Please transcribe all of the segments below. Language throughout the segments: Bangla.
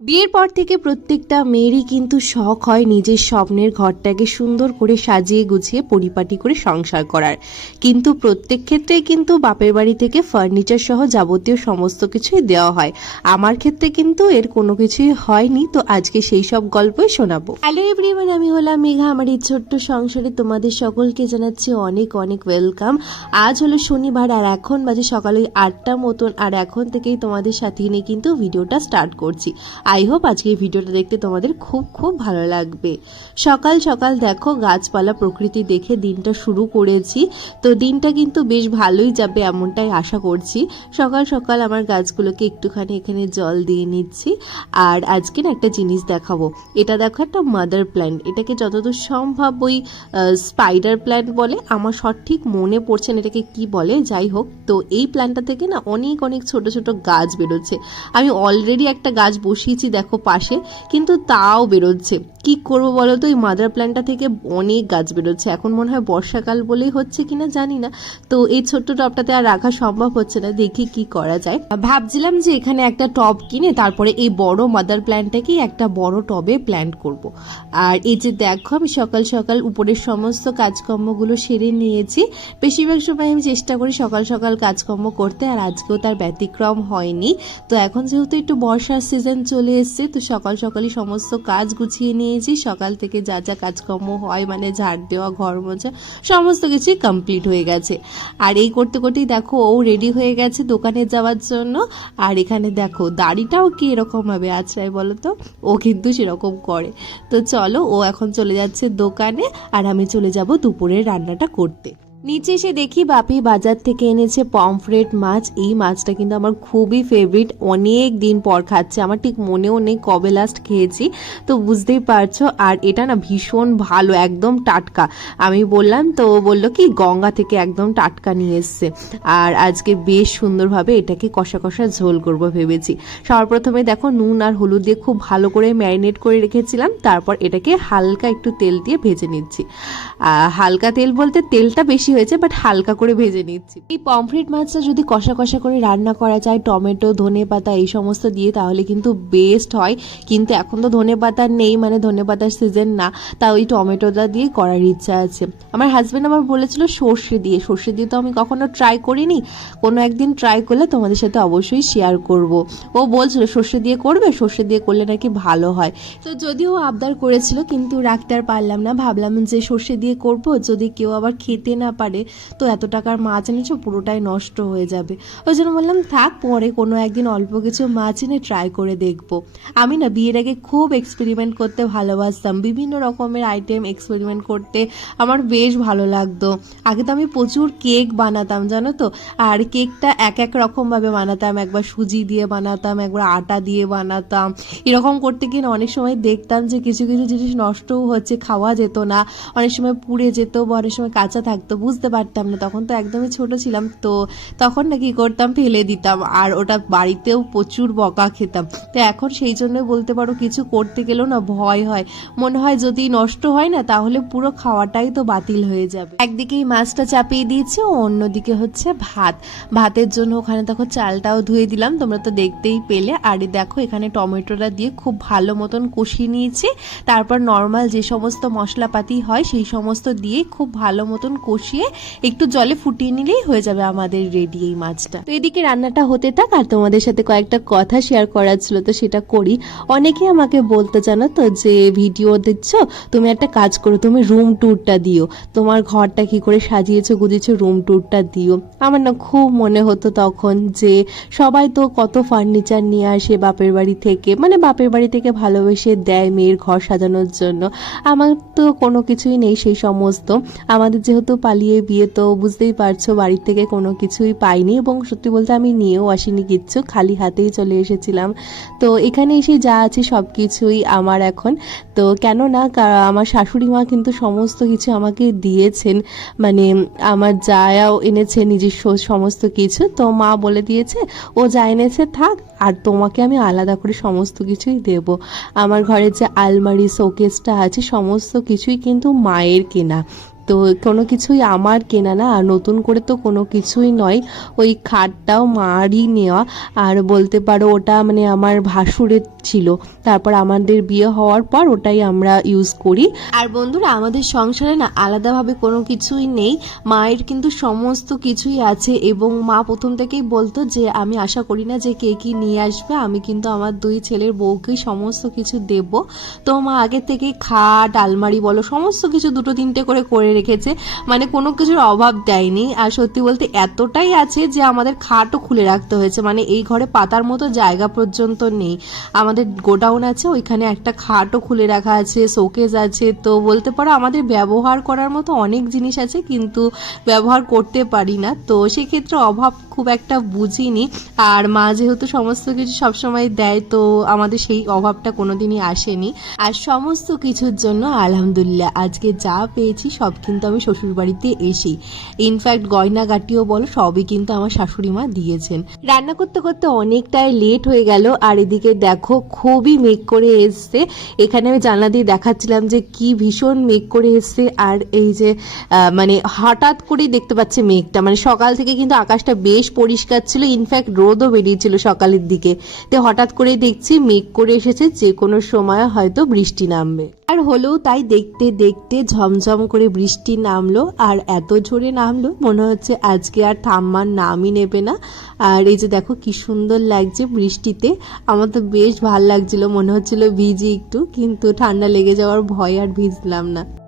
বিয়ের পর থেকে প্রত্যেকটা মেয়েরই কিন্তু শখ হয় নিজের স্বপ্নের ঘরটাকে সুন্দর করে সাজিয়ে গুছিয়ে পরিপাটি করে সংসার করার। কিন্তু প্রত্যেক ক্ষেত্রেই কিন্তু বাপের বাড়ি থেকে ফার্নিচার সহ যাবতীয় সমস্ত কিছুই দেওয়া হয়। আমার ক্ষেত্রে কিন্তু এর কোনো কিছুই হয়নি, তো আজকে সেই সব গল্পই শোনাবো। হ্যালো এভরিওয়ান আমি হলাম মেঘা। আমার এই ছোট্ট সংসারে তোমাদের সকলকে জানাচ্ছি অনেক অনেক ওয়েলকাম আজ হলো শনিবার আর এখন বাজে সকালে ওই আটটা মতন, আর এখন থেকেই তোমাদের সাথে নিয়ে কিন্তু ভিডিওটা স্টার্ট করছি। আই হোপ আজকে এই ভিডিওটা দেখতে তোমাদের খুব খুব ভালো লাগবে। সকাল সকাল দেখো গাছপালা প্রকৃতি দেখে দিনটা শুরু করেছি। তো দিনটা কিন্তু বেশ ভালোই যাবে এমনটাই আশা করছি। সকাল সকাল আমার গাছগুলোকে একটুখানি এখানে জল দিয়ে নিচ্ছি। আর আজকে না একটা জিনিস দেখাবো। এটা দেখো একটা মাদার প্ল্যান্ট এটাকে যতদূর সম্ভব ওই স্পাইডার প্ল্যান্ট বলে। আমার সঠিক মনে পড়ছে না এটাকে কি বলে। যাই হোক, তো এই প্ল্যান্টটা থেকে না অনেক অনেক ছোট ছোট গাছ বেরোচ্ছে। আমি অলরেডি একটা গাছ বসিয়েছি দেখো পাশে। কিন্তু তাও বেরোচ্ছে। কি করব বলো তো? এই মাদার প্ল্যান্টটা থেকে অনেক গাছ বেরোচ্ছে। এখন মনে হয় বর্ষাকাল বলেই হচ্ছে কিনা জানি না। তো এই ছোট্ট টবটাতে আর রাখা সম্ভব হচ্ছে না। দেখি কি করা যায়। ভাবছিলাম যে এখানে একটা টব কিনে তারপরে এই বড় মাদার প্ল্যান্টটাকেই একটা বড় টবে প্ল্যান্ট করব। আর এই যে দেখো, আমি সকাল সকাল উপরের সমস্ত কাজকর্মগুলো সেরে নিয়েছি। বেশিরভাগ সময় আমি চেষ্টা করি সকাল সকাল কাজকর্ম করতে। আর আজকেও তার ব্যতিক্রম হয়নি। তো এখন যেহেতু একটু বর্ষার সিজন চলে এসছে। তো সকাল সকালই সমস্ত কাজ গুছিয়ে নিয়েছি। সকাল থেকে যা যা কাজকর্ম হয় মানে ঝাড় দেওয়া, ঘর মোছা, সমস্ত কিছুই কমপ্লিট হয়ে গেছে। আর এই করতে করতেই দেখো, ও রেডি হয়ে গেছে দোকানে যাওয়ার জন্য। আর এখানে দেখো, দাড়িটাও কি এরকম হবে আজরাই বলো তো? ও কিন্তু সেরকম করে। তো চলো, ও এখন চলে যাচ্ছে দোকানে। আর আমি চলে যাব দুপুরের রান্নাটা করতে। নিচে এসে দেখি বাপি বাজার থেকে এনেছে পমফ্রেট মাছ। এই মাছটা কিন্তু আমার খুবই ফেভারিট অনেক দিন পর খাচ্ছে। আমার ঠিক মনেও নেই কবে লাস্ট খেয়েছি। তো বুঝতেই পারছ, আর এটা না ভীষণ ভালো, একদম টাটকা। আমি বললাম, তো বলল কি, গঙ্গা থেকে একদম টাটকা নিয়ে এসছে। আর আজকে বেশ সুন্দরভাবে এটাকে কষা কষা ঝোল করব ভেবেছি। সবার প্রথমে দেখো নুন আর হলুদ দিয়ে খুব ভালো করে ম্যারিনেট করে রেখেছিলাম। তারপর এটাকে হালকা একটু তেল দিয়ে ভেজে নিচ্ছি। হালকা তেল বলতে তেলটা বেশি হয়েছে বাট হালকা করে ভেজে নিচ্ছি। এই পমফ্রেট মাছটা যদি কষা কষা করে রান্না করা যায়, টমেটো, ধনে পাতা এই সমস্ত দিয়ে, তাহলে কিন্তু বেস্ট হয়। কিন্তু এখন তো ধনে পাতা নেই মানে ধনে পাতার সিজন না তা ওই টমেটোটা দিয়ে করার ইচ্ছা আছে। আমার হাজব্যান্ড আমার বলেছিল সর্ষে দিয়ে। সর্ষে দিয়ে তো আমি কখনো ট্রাই করিনি। কোনো একদিন ট্রাই করলে তোমাদের সাথে অবশ্যই শেয়ার করব। ও বলছিল, সর্ষে দিয়ে করবে? সর্ষে দিয়ে করলে নাকি ভালো হয়। তো যদিও আবদার করেছিল, কিন্তু রাখতে আর পারলাম না। ভাবলাম যে সর্ষে দিয়ে করব। যদি কেউ আবার খেতে না পারে, তো এত টাকার মাছ এনেছো, পুরোটাই নষ্ট হয়ে যাবে। ওই জন্য বললাম, থাক, পরে কোনো একদিন অল্প কিছু মাছ এনে ট্রাই করে দেখব। আমি না, বিয়ের আগে খুব এক্সপেরিমেন্ট করতে ভালোবাসতাম। বিভিন্ন রকমের আইটেম এক্সপেরিমেন্ট করতে আমার বেশ ভালো লাগতো। আগে তো আমি প্রচুর কেক বানাতাম, জানো তো? আর কেকটা এক এক রকমভাবে বানাতাম। একবার সুজি দিয়ে বানাতাম, একবার আটা দিয়ে বানাতাম। এরকম করতে গিয়ে অনেক সময় দেখতাম যে কিছু কিছু জিনিস নষ্টও হচ্ছে, খাওয়া যেত না। অনেক সময় পুড়ে যেত বা অনেক সময় কাঁচা থাকতো। বুঝতে পারতাম না। তখন তো একদমই ছোট ছিলাম, তো তখন না কি করতাম, ফেলে দিতাম। আর ওটা বাড়িতেও প্রচুর বকা খেতাম। তো এখন সেই জন্য বলতে পারো কিছু করতে গেলেও না ভয় হয়। মনে হয় যদি নষ্ট হয় না, তাহলে পুরো খাওয়াটাই তো বাতিল হয়ে যাবে। একদিকে এই মাছটা চাপিয়ে দিয়েছি, ও অন্যদিকে হচ্ছে ভাত। ভাতের জন্য ওখানে দেখো চালটাও ধুয়ে দিলাম, তোমরা তো দেখতেই পেলে। আর দেখো এখানে টমেটোটা দিয়ে খুব ভালো মতন কষিয়ে নিয়েছি। তারপর নর্মাল যে সমস্ত মশলাপাতি হয়, সেই সমস্ত দিয়ে খুব ভালো মতন কষিয়ে একটু জলে ফুটিয়ে নিলেই হয়ে যাবে আমাদের রেডি এই মাছটা। তো এদিকে রান্নাটা হতে থাক, আর তোমাদের সাথে কয়েকটা কথা শেয়ার করার ছিল, তো সেটা করি। অনেকে আমাকে বলতে, জানো তো, যে ভিডিও দিচ্ছ, তুমি একটা কাজ করো, তুমি রুম ট্যুরটা দিও। তোমার ঘরটা কি করে সাজিয়েছো গুজিয়েছো রুম ট্যুরটা দিও। আমার না খুব মনে হতো তখন যে সবাই তো কত ফার্নিচার নিয়ে আসে বাপের বাড়ি থেকে মানে বাপের বাড়ি থেকে ভালোবেসে দেয় মেয়ের ঘর সাজানোর জন্য। আমার তো কোনো কিছুই নেই সেই সমস্ত। আমাদের যেহেতু পালিয়ে বিয়ে তো বুঝতেই পারছ, বাড়ির থেকে কোনো কিছুই পাইনি এবং সত্যি বলতে আমি নিয়েও আসিনি কিচ্ছু, খালি হাতেই চলে এসেছিলাম। তো এখানে এসে যা আছে সব কিছুই আমার এখন। তো কেন না আমার শাশুড়ি মা কিন্তু সমস্ত কিছু আমাকে দিয়েছেন মানে আমার যায়াও এনেছে নিজস্ব সমস্ত কিছু। তো মা বলে দিয়েছে, ও যা এনেছে থাক, আর তোমাকে আমি আলাদা করে সমস্ত কিছুই দেব। আমার ঘরের যে আলমারি, শোকেসটা আছে, সমস্ত কিছুই কিন্তু মায়ের কেনা। তো কোনো কিছুই আমার কেনা না, আর নতুন করে তো কোনো কিছুই নয়। ওই খাটটাও মারই নেওয়া। আর বলতে পারো, ওটা মানে আমার ভাসুরের ছিল। তারপর আমাদের বিয়ে হওয়ার পর ওটাই আমরা ইউজ করি। আর বন্ধুরা, আমাদের সংসারে না আলাদাভাবে কোনো কিছুই নেই। মায়ের কিন্তু সমস্ত কিছুই আছে এবং মা প্রথম থেকেই বলতো যে, আমি আশা করি না যে কে কি নিয়ে আসবে। আমি কিন্তু আমার দুই ছেলের বউকে সমস্ত কিছু দেব। তো মা আগে থেকে খাট, আলমারি বলো, সমস্ত কিছু দুটো তিনটে করে করে রেখেছে। মানে কোনো কিছুর অভাব দেয়নি। আর সত্যি বলতে এতটাই আছে যে আমাদের খাটও খুলে রাখতে হয়েছে। মানে এই ঘরে পাতার মতো জায়গা পর্যন্ত নেই। আমাদের গোডাউন আছে, ওইখানে একটা খাটও খুলে রাখা আছে শোকেজ আছে। তো বলতে পারো আমাদের ব্যবহার করার মতো অনেক জিনিস আছে, কিন্তু ব্যবহার করতে পারি না। তো সেক্ষেত্রে অভাব খুব একটা বুঝিনি। আর মা যেহেতু সমস্ত কিছু সবসময় দেয়, তো আমাদের সেই অভাবটা কোনোদিনই আসেনি। আর সমস্ত কিছুর জন্য আলহামদুলিল্লাহ, আজকে যা পেয়েছি সব কিন্তু আমি শ্বশুরবাড়িতে এসি ইনফ্যাক্ট গয়নাগাটিও বলো, সবই কিন্তু আমার শাশুড়ি মা দিয়েছেন। রান্না করতে করতে অনেকটাই লেট হয়ে গেল, আর এদিকে দেখো, খুবই মেঘ করে এসছে। এখানে আমি জানলা দিয়ে দেখাচ্ছিলাম যে কি ভীষণ মেঘ করে এসছে, আর এই যে মানে হঠাৎ করেই দেখতে পাচ্ছে মেঘটা। মানে সকাল থেকে কিন্তু আকাশটা বেশ পরিষ্কার ছিল ইনফ্যাক্ট রোদও বেরিয়েছিল সকালের দিকে। তো হঠাৎ করে দেখছি মেঘ করে এসেছে যে কোনো সময় হয়তো বৃষ্টি নামবে। আর হলেও তাই দেখতে দেখতে ঝমঝম করে বৃষ্টি নামলো আর এত জোরে নামলো, মনে হচ্ছে আজকে আর থাম্মার নামই নেবে না। আর এই যে দেখো কি সুন্দর লাগছে বৃষ্টিতে। আমার তো বেশ ভালো লাগছিল, মনে হচ্ছিল ভিজি একটু, কিন্তু ঠান্ডা লেগে যাওয়ার ভয় আর ভিজলাম না।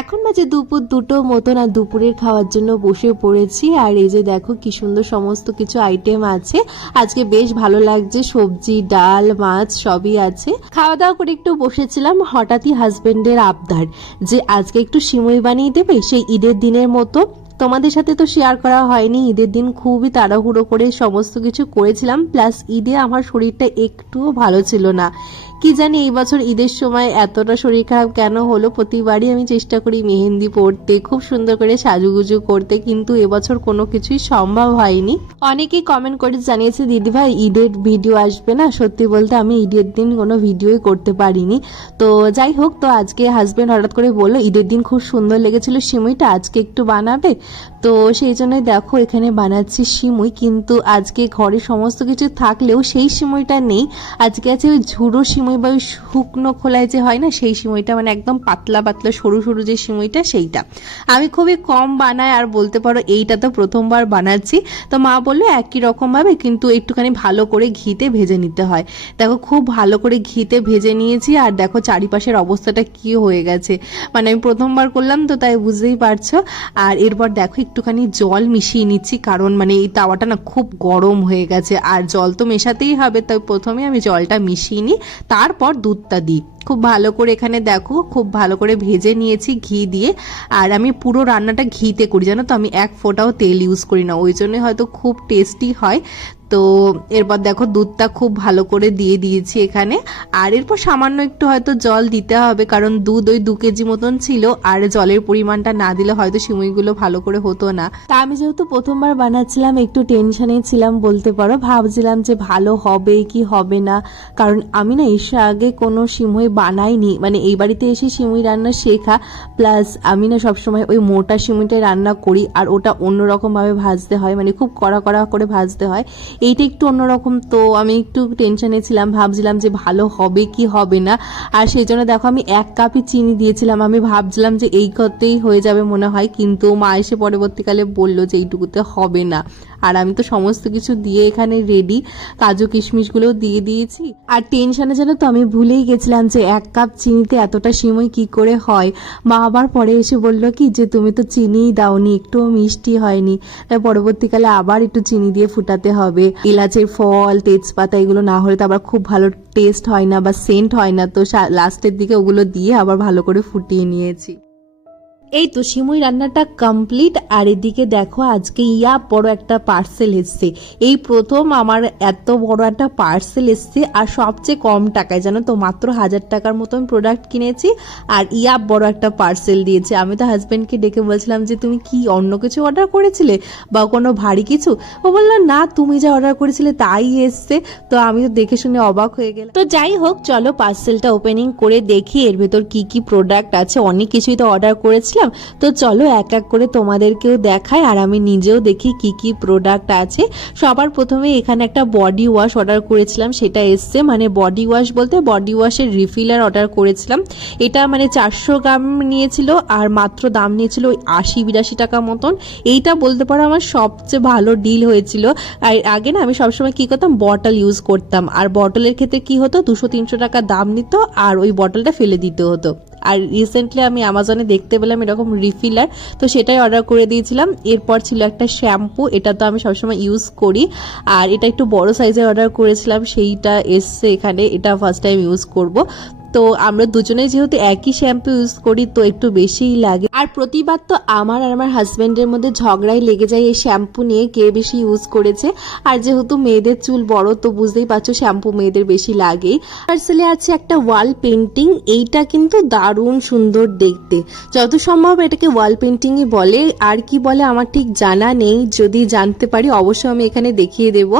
এখন বাজে দুপুর দুটো মতন আর দুপুরের খাওয়ার জন্য বসে পড়েছি। আর এই যে দেখো কি সুন্দর সমস্ত কিছু আইটেম আছে। আজকে বেশ ভালো লাগছে। সবজি, ডাল, মাছ সবই আছে। খাওয়া দাওয়া করে একটু বসেছিলাম হঠাৎই হাজবেন্ডের আবদার যে আজকে একটু সিমুই বানিয়ে দেবে সেই ঈদের দিনের মতো। তোমাদের সাথে তো শেয়ার করা হয়নি। ঈদের দিন খুবই তাড়াহুড়ো করে সমস্ত কিছু করেছিলাম। প্লাস ঈদে আমার শরীরটা একটুও ভালো ছিল না। কি জানি এই বছর ঈদের সময় এতটা শরীর খারাপ কেন হলো প্রতিবারই আমি চেষ্টা করি মেহেন্দি পরতে, খুব সুন্দর করে সাজুগুজু করতে, কিন্তু এবছর কোনো কিছুই সম্ভব হয়নি। অনেকেই কমেন্ট করে জানিয়েছে, দিদি ভাই, ঈদের ভিডিও আসবে না? সত্যি বলতে আমি ঈদের দিন কোনো ভিডিওই করতে পারিনি। তো যাই হোক, তো আজকে হাজবেন্ড হঠাৎ করে বলল, ঈদের দিন খুব সুন্দর লেগেছিল সিমুইটা, আজকে একটু বানাবে? তো সেই জন্যই দেখো, এখানে বানাচ্ছি সিমুই, কিন্তু আজকে ঘরে সমস্ত কিছু থাকলেও সেই সিমুইটা নেই। আজকে আছে ওই ঝুড়ো সিমুই বা ওই শুকনো খোলায় যে হয় না, সেই সিমুইটা মানে একদম পাতলা পাতলা সরু সরু যে সিমুইটা সেইটা। আমি খুবই কম বানাই, আর বলতে পারো এইটা তো প্রথমবার বানাচ্ছি। তো মা বলল একই রকমভাবে কিন্তু একটুখানি ভালো করে ঘিতে ভেজে নিতে হয়। দেখো খুব ভালো করে ঘিতে ভেজে নিয়েছি, আর দেখো চারিপাশের অবস্থাটা কি হয়ে গেছে। মানে আমি প্রথমবার করলাম তো, তাই বুঝতেই পারছ। আর এরপর দেখো একটুখানি জল মিশিয়ে নিচ্ছি, কারণ মানে এই তাওয়াটা না খুব গরম হয়ে গেছে। আর জল তো মেশাতেই হবে, তাই প্রথমে আমি জলটা মিশিয়ে নিই তারপর দুধটা দিই। খুব ভালো করে এখানে দেখো, খুব ভালো করে ভেজে নিয়েছি ঘি দিয়ে। আর আমি পুরো রান্নাটা ঘিতে করি, জানো তো? আমি এক ফোঁটাও তেল ইউজ করি না। ওই জন্যই হয়তো খুব টেস্টি হয়। তো এরপর দেখো দুধটা খুব ভালো করে দিয়ে দিয়েছি এখানে। আর এরপর সামান্য একটু হয়তো জল দিতে হবে, কারণ দুধ ওই দু কেজি মতন ছিল, আর জলের পরিমাণটা না দিলে হয়তো সিমুইগুলো ভালো করে হতো না। তা আমি যেহেতু প্রথমবার বানাচ্ছিলাম, একটু টেনশনে ছিলাম বলতে পারো। ভাবছিলাম যে ভালো হবে কি হবে না, কারণ আমি না এসে আগে কোনো সিমুই বানাইনি। মানে এই বাড়িতে এসে সিমুই রান্না শেখা, প্লাস আমি না সবসময় ওই মোটা সিমুইটাই রান্না করি, আর ওটা অন্যরকমভাবে ভাজতে হয় মানে খুব কড়া কড়া করে ভাজতে হয়। এইটা একটু অন্যরকম। তো আমি একটু টেনশনে ছিলাম, ভাবছিলাম যে ভালো হবে কি হবে না। আর সেই জন্য দেখো আমি এক কাপই চিনি দিয়েছিলাম। আমি ভাবছিলাম যে এই কতেই হয়ে যাবে মনে হয়। কিন্তু মা এসে পরবর্তীকালে বলল যে এইটুকুতে হবে না। আর আমি তো সমস্ত কিছু দিয়ে এখানে রেডি কাজু কিশমিশগুলোও দিয়ে দিয়েছি। আর টেনশনে যেন তো আমি ভুলেই গেছিলাম যে এক কাপ চিনিতে এতটা সিমই কি করে হয়। মা আবার পরে এসে বলল কি, যে তুমি তো চিনিই দাওনি, একটুও মিষ্টি হয়নি। তাই পরবর্তীকালে আবার একটু চিনি দিয়ে ফুটাতে হবে। এলাচের ফল, তেজপাতা, এগুলো না হলে তো আবার খুব ভালো টেস্ট হয় না বা সেন্ট হয় না। তো লাস্টের দিকে ওগুলো দিয়ে আবার ভালো করে ফুটিয়ে নিয়েছি। এই তো সিমুই রান্নাটা কমপ্লিট আর এদিকে দেখো আজকে ইয়া বড় একটা পার্সেল এসছে। এই প্রথম আমার এত বড় একটা পার্সেল এসছে, আর সবচেয়ে কম টাকায়, জানো তো, মাত্র হাজার টাকার মতন প্রোডাক্ট কিনেছি, আর ইয়া বড় একটা পার্সেল দিয়েছে। আমি তো হাজব্যান্ডকে ডেকে বলছিলাম যে, তুমি কি অন্য কিছু অর্ডার করেছিলে? বা কোনো ভারী কিছু? ও বলল, না, তুমি যা অর্ডার করেছিলে তাই এসছে। তো আমি তো দেখে শুনে অবাক হয়ে গেলাম। তো যাই হোক, চলো পার্সেলটা ওপেনিং করে দেখি, এর ভেতর কি কি প্রোডাক্ট আছে। অনেক কিছুই তো অর্ডার করেছিলাম তো চলো এক এক করে তোমাদেরকেও দেখাই আর আমি নিজেও দেখি কি কি প্রোডাক্ট আছে। সবার প্রথমে এখানে একটা বডি ওয়াশ অর্ডার করেছিলাম, সেটা এসছে। মানে বডি ওয়াশ বলতে বডি ওয়াশের রিফিলার অর্ডার করেছিলাম। এটা মানে চারশো গ্রাম নিয়েছিল আর মাত্র দাম নিয়েছিল ওই আশি বিরাশি টাকা মতন। এইটা বলতে পারো আমার সবচেয়ে ভালো ডিল হয়েছিল। আর আগে না আমি সবসময় কি করতাম বটল ইউজ করতাম। আর বটলের ক্ষেত্রে কি হতো, দুশো তিনশো টাকা দাম নিত আর ওই বটলটা ফেলে দিতে হতো। আর রিসেন্টলি আমি অ্যামাজনে দেখতে পেলাম এরকম রিফিলার তো সেটাই অর্ডার করে দিয়েছিলাম। এরপর ছিল একটা শ্যাম্পু এটা তো আমি সবসময় ইউজ করি। আর এটা একটু বড় সাইজের অর্ডার করেছিলাম, সেইটা এসছে এখানে, এটা ফার্স্ট টাইম ইউজ করব। তো আমরা দুজনে যেহেতু একই শ্যাম্পু ইউজ করি, তো একটু বেশিই লাগে। আর প্রতিবার তো আমার আর আমার হাজব্যান্ডের মধ্যে ঝগড়াই লেগে যায় এই শ্যাম্পু নিয়ে, কে বেশি ইউজ করেছে। আর যেহেতু মেয়েদের চুল বড়, তো বুঝতেই পারছ শ্যাম্পু মেয়েদের বেশি লাগেই। পার্সেলে আছে একটা ওয়াল পেন্টিং এইটা কিন্তু দারুণ সুন্দর দেখতে। যত সম্ভব এটাকে ওয়াল পেন্টিংই বলে। আর কি বলে আমার ঠিক জানা নেই, যদি জানতে পারি অবশ্যই আমি এখানে দেখিয়ে দেব।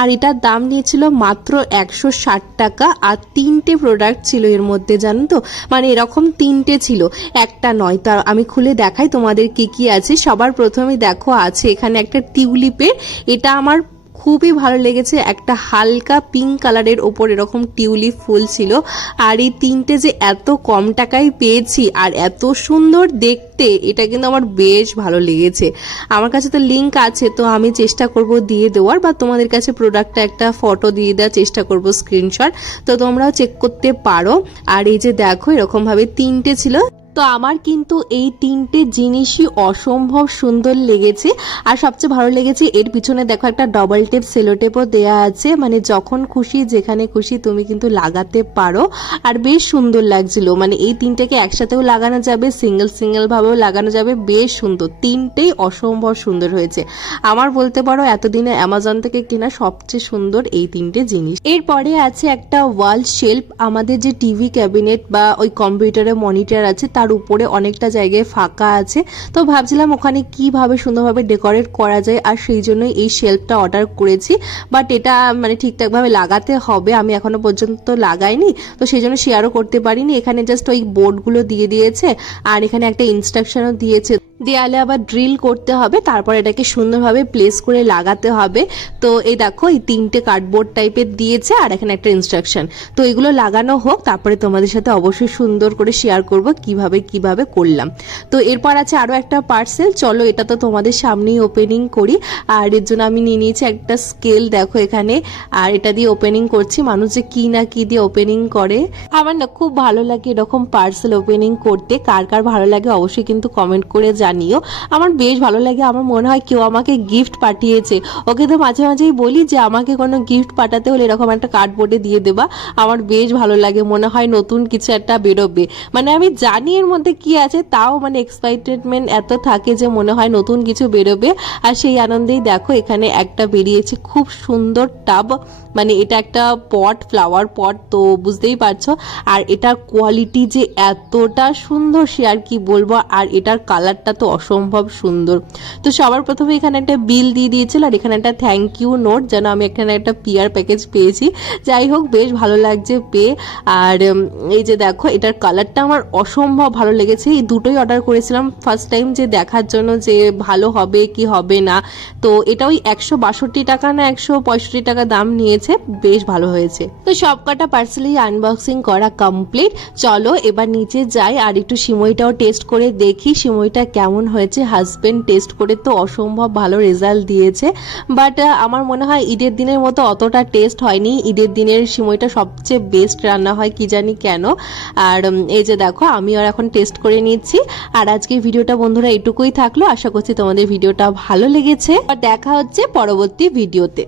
আর এটার দাম নিয়েছিল মাত্র একশো ষাট টাকা, আর তিনটে প্রোডাক্ট ছিল এর মধ্যে জানো তো? মানে এরকম তিনটে ছিল। একটা নয়। তা আমি খুলে দেখাই তোমাদের কি কি আছে। সবার প্রথমে দেখো, আছে এখানে একটা টিউলিপের। এটা আমার খুবই ভালো লেগেছে। একটা হালকা পিঙ্ক কালারের ওপর এরকম টিউলিপ ফুল ছিল। আর এই তিনটে যে এত কম টাকায় পেয়েছি আর এত সুন্দর দেখতে, এটা কিন্তু আমার বেশ ভালো লেগেছে। আমার কাছে তো লিঙ্ক আছে, তো আমি চেষ্টা করব দিয়ে দেওয়ার বা তোমাদের কাছে প্রোডাক্টটা একটা ফটো দিয়ে দেওয়ার চেষ্টা করব স্ক্রিনশট তো তোমরাও চেক করতে পারো। আর এই যে দেখো, এরকমভাবে তিনটে ছিল। তো আমার কিন্তু এই তিনটে জিনিসই অসম্ভব সুন্দর লেগেছে। আর সবচেয়ে ভালো লেগেছে, এর পিছনে দেখো একটা ডবল টেপ সেলো টেপও দেওয়া আছে। মানে যখন খুশি, যেখানে খুশি, তুমি কিন্তু লাগাতে পারো। আর বেশ সুন্দর লাগছিল। মানে এই তিনটেকে একসাথেও লাগানো যাবে সিঙ্গেল সিঙ্গেলভাবেও লাগানো যাবে। বেশ সুন্দর। তিনটেই অসম্ভব সুন্দর হয়েছে। আমার বলতে পারো, এতদিনে অ্যামাজন থেকে কেনা সবচেয়ে সুন্দর এই তিনটে জিনিস। এরপরে আছে একটা ওয়াল শেলফ আমাদের যে টিভি ক্যাবিনেট বা ওই কম্পিউটারে মনিটর আছে, তার উপরে অনেকটা জায়গায় ফাঁকা আছে। তো ভাবছিলাম ওখানে কীভাবে সুন্দরভাবে ডেকোরেট করা যায় আর সেই জন্যই এই শেলফটা অর্ডার করেছি। বাট এটা মানে ঠিকঠাকভাবে লাগাতে হবে। আমি এখনও পর্যন্ত লাগাইনি। তো সেই জন্য শেয়ারও করতে পারিনি। এখানে জাস্ট ওই বোর্ডগুলো দিয়ে দিয়েছে। আর এখানে একটা ইনস্ট্রাকশনও দিয়েছে। দেয়ালে আবার ড্রিল করতে হবে, তারপর এটাকে সুন্দরভাবে প্লেস করে লাগাতে হবে। তো এই দেখো, এই তিনটে কার্ডবোর্ড টাইপের দিয়েছে, আর এখানে একটা ইনস্ট্রাকশন তো এগুলো লাগানো হোক, তারপরে তোমাদের সাথে অবশ্যই সুন্দর করে শেয়ার করব, কীভাবে কীভাবে করলাম। তো এরপর আছে আরও একটা পার্সেল চলো এটা তো তোমাদের সামনেই ওপেনিং করি। আর এর জন্য আমি নিয়ে নিয়েছি একটা স্কেল দেখো এখানে। আর এটা দিয়ে ওপেনিং করছি, মানুষ যে কি না কি দিয়ে ওপেনিং করে। আমার না খুব ভালো লাগে এরকম পার্সেল ওপেনিং করতে, কার কার ভালো লাগে অবশ্যই কিন্তু কমেন্ট করে জানিও, আমার বেশ ভালো লাগে। আমার মনে হয় কেউ আমাকে গিফট পাঠিয়েছে। ওকে তো মাঝে মাঝেই বলি যে, আমাকে কোনো গিফট পাঠাতে হলে এরকম একটা কার্ডবোর্ডে দিয়ে দেবা। আমার বেশ ভালো লাগে, মনে হয় নতুন কিছু একটা বেরোবে। মানে আমি জানি এর মধ্যে কি আছে, তাও মানে এক্সাইটেডমেন্ট এত থাকে যে, মনে হয় নতুন কিছু বেরোবে। আর সেই আনন্দেই দেখো, এখানে একটা বেরিয়েছে খুব সুন্দর টাব মানে এটা একটা পট ফ্লাওয়ার পট তো বুঝতেই পারছ। আর এটার কোয়ালিটি যে এতটা সুন্দর, সে আর কি বলব? আর এটার কালারটা তো অসম্ভব সুন্দর। তো সবার প্রথমে এখানে একটা বিল দিয়ে দিয়েছিল আর এখানে একটা থ্যাংক ইউ নোট যেন আমি এখানে একটা পিয়ার প্যাকেজ পেয়েছি। যাই হোক, বেশ ভালো লাগছে পেয়ে। আর এই যে দেখো, এটার কালারটা আমার অসম্ভব ভালো লেগেছে। এই দুটোই অর্ডার করেছিলাম। ফার্স্ট টাইম যে দেখার জন্য যে ভালো হবে কি হবে না। তো এটা ওই একশো বাষট্টি টাকা না একশো পঁয়ষট্টি টাকা দাম নিয়েছে। বেশ ভালো হয়েছে। তো সব কটা পার্সেলই আনবক্সিং করা কমপ্লিট চলো এবার নিচে যাই আর একটু সিমইটাও টেস্ট করে দেখি সিমইটা কেমন হয়েছে হাজব্যান্ড টেস্ট করে তো অসম্ভব ভালো রেজাল্ট দিয়েছে। বাট আমার মনে হয় ঈদের দিনের মতো অতটা টেস্ট হয়নি। ঈদের দিনের সময়টা সবচেয়ে বেস্ট রান্না হয় কি জানি কেন। আর এই যে দেখো, আমি আর এখন টেস্ট করে নিচ্ছি। আর আজকে ভিডিওটা বন্ধুরা এটুকুই থাকল। আশা করছি তোমাদের ভিডিওটা ভালো লেগেছে। আর দেখা হচ্ছে পরবর্তী ভিডিওতে